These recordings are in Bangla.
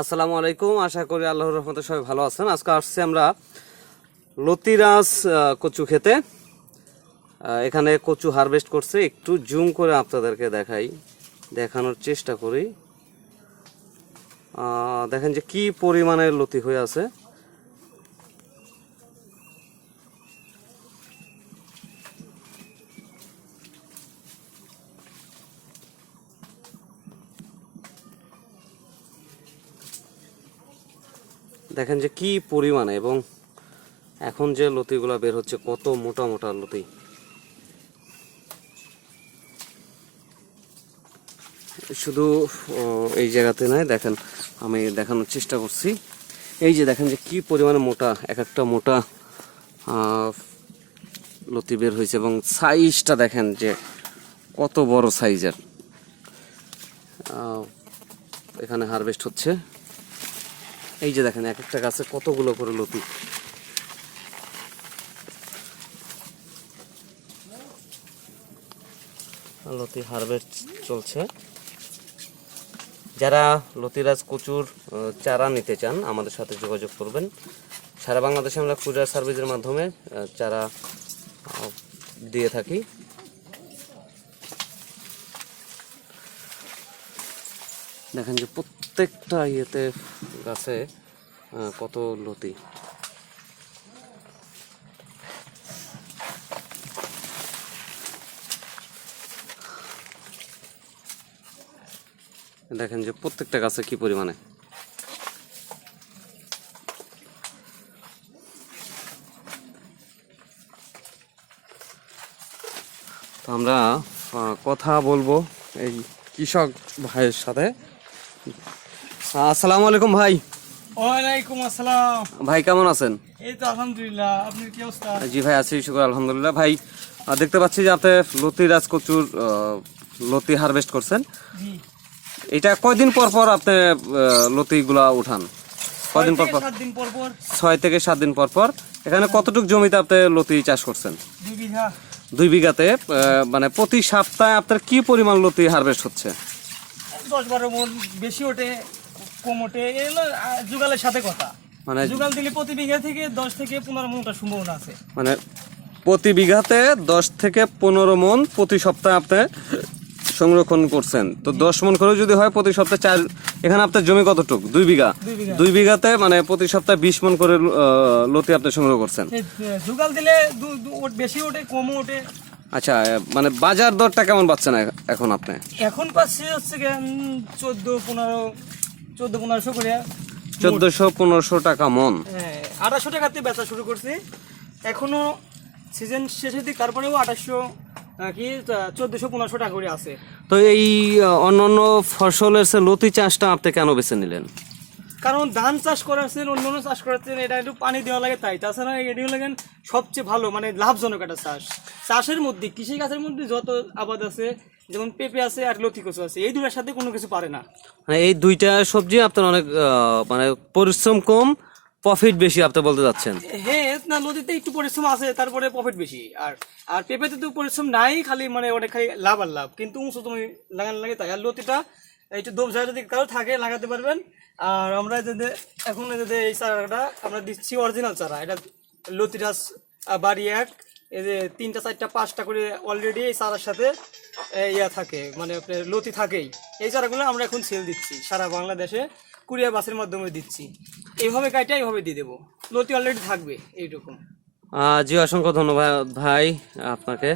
আসসালামু আলাইকুম। আশা করি আল্লাহর রহমতে সবাই ভালো আছেন। আজকে আসছি আমরা লতিরাজ কচু খেতে। এখানে কচু হারভেস্ট করছে। একটু জুম করে আপনাদেরকে দেখাই, দেখানোর চেষ্টা করি। দেখেন যে কি পরিমাণের লতি হয়ে আছে। দেখেন যে কি পরিমাণে এবং এখন যে লতিগুলা বের হচ্ছে, কত মোটা মোটা লতি। শুধু এই জায়গাতে নয় দেখেন, আমি দেখানোর চেষ্টা করছি। এই যে দেখেন যে কি পরিমাণে মোটা, এক একটা মোটা লতি বের হয়েছে এবং সাইজটা দেখেন যে কত বড় সাইজের। এখানে হারভেস্ট হচ্ছে। এই যে দেখেন, এক একটা গাছে কতগুলো করে লতি? লতি হারভেস্ট চলছে। যারা লতিরাজ কচুর চারা নিতে চান, আমাদের সাথে যোগাযোগ করবেন। সারা বাংলাদেশে আমরা কুরিয়ার সার্ভিসের মাধ্যমে চারা দিয়ে থাকি। দেখেন যে প্রত্যেকটা ইয়েতে গাছে কত লতি? দেখেন যে প্রত্যেকটা গাছে কি পরিমাণে? আমরা কথা বলব এই কৃষক ভাইয়ের সাথে। আসসালামু আলাইকুম ভাই। ওয়ালাইকুম আসসালাম। ভাই কেমন আছেন? এই তো আলহামদুলিল্লাহ আপনার কি অবস্থা? জি ভাই আছি শুক্র আলহামদুলিল্লাহ। ভাই দেখতে পাচ্ছি যে আপনি লতি রাজ কচুর লতি হারভেস্ট করছেন। এটা কয়দিন পর পর আপনি লতিগুলা উঠান? কয়দিন পর পর? ছয় থেকে সাত দিন পর পর। এখানে কতটুকু জমিতে আপনি লতি চাষ করছেন? দুই বিঘাতে মানে প্রতি সপ্তাহে আপনার কি পরিমাণ লতি হারভেস্ট হচ্ছে? দশ বারো মন বেশি ওঠে। কম এগুলো যুগালের সাথে কথা। মানে যুগাল দিলে প্রতি বিঘা থেকে দশ থেকে পনেরো মন ওঠার সম্ভাবনা আছে। মানে প্রতি বিঘাতে দশ থেকে পনেরো মন প্রতি সপ্তাহে আপনি সংরক্ষণ করছেন। তো দশ মন করে যদি হয় প্রতি সপ্তাহে চার এখানে আপনার জমি কতটুক? দুই বিঘা? দুই বিঘাতে মানে প্রতি সপ্তাহে বিশ মন করে লতি আপনি সংগ্রহ করছেন। যুগাল দিলে বেশি ওঠে কমও ওঠে আচ্ছা মানে বাজার দরটা কেমন পাচ্ছেন এখন আপনি? এখন পাচ্ছি হচ্ছে চোদ্দ পনেরো চোদ্দ পনেরোশো করে চোদ্দশো পনেরোশো টাকা মন। হ্যাঁ আঠাশশো টাকাতে বেচা শুরু করছি। এখনও সিজন শেষের দিক তারপরেও আঠাশশো কি চোদ্দশো পনেরোশো টাকা করে আছে। তো এই অন্যান্য ফসলের সে লতি চাষটা আপনি কেন বেছে নিলেন? কারণ ধান চাষ করাচ্ছেন অন্য অন্য চাষ করাচ্ছেন এটা একটু পানি দেওয়া লাগে তাই। তাছাড়া এটি লাগেন সবচেয়ে ভালো মানে লাভজনক একটা চাষ। চাষের মধ্যে কৃষি কাজের মধ্যে যত আবাদ আছে যেমন পেঁপে আছে আর লতি কচু আছে এই দুটার সাথে কোনো কিছু পারে না। মানে এই দুইটা সবজি আপনার অনেক মানে পরিশ্রম কম প্রফিট বেশি আপনি বলতে যাচ্ছেন। হ্যাঁ না নদীতে একটু পরিশ্রম আছে তারপরে প্রফিট বেশি। আর আর পেঁপেতে তো পরিশ্রম নাই খালি মানে ওটা খালি লাভ আর লাভ। কিন্তু উঁচু তুমি লাগান লাগে তাই। আর লতিটা একটু দোবঝা যদি কারও থাকে লাগাতে পারবেন। আর আমরা যদি এখন যদি এই চারাটা আমরা দিচ্ছি অরিজিনাল চারা এটা আহ, বাড়ি এক এই যে তিনটা চারটা পাঁচটা করে অলরেডি এই চারার সাথে ইয়া থাকে মানে আপনার লতি থাকেই। এই চারাগুলো আমরা এখন সেল দিচ্ছি সারা বাংলাদেশে কুরিয়ার বাসের মাধ্যমে দিচ্ছি। এইভাবে কাইটা এইভাবে দিয়ে দেবো। লতি অলরেডি থাকবে এইরকম। জি অসংখ্য ধন্যবাদ ভাই আপনাকে।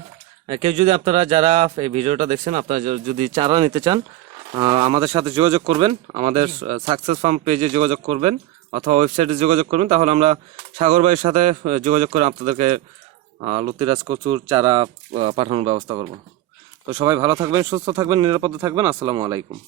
কেউ যদি আপনারা যারা এই ভিডিওটা দেখছেন আপনারা যদি চারা নিতে চান আমাদের সাথে যোগাযোগ করবেন। আমাদের সাকসেস ফার্ম পেজে যোগাযোগ করবেন অথবা ওয়েবসাইটে যোগাযোগ করবেন তাহলে আমরা সাগর ভাইয়ের সাথে যোগাযোগ করে আপনাদেরকে লতিরাজ কচুর চারা পাঠানোর ব্যবস্থা করব। তো সবাই ভালো থাকবেন, সুস্থ থাকবেন, নিরাপদে থাকবেন। আসসালামু আলাইকুম।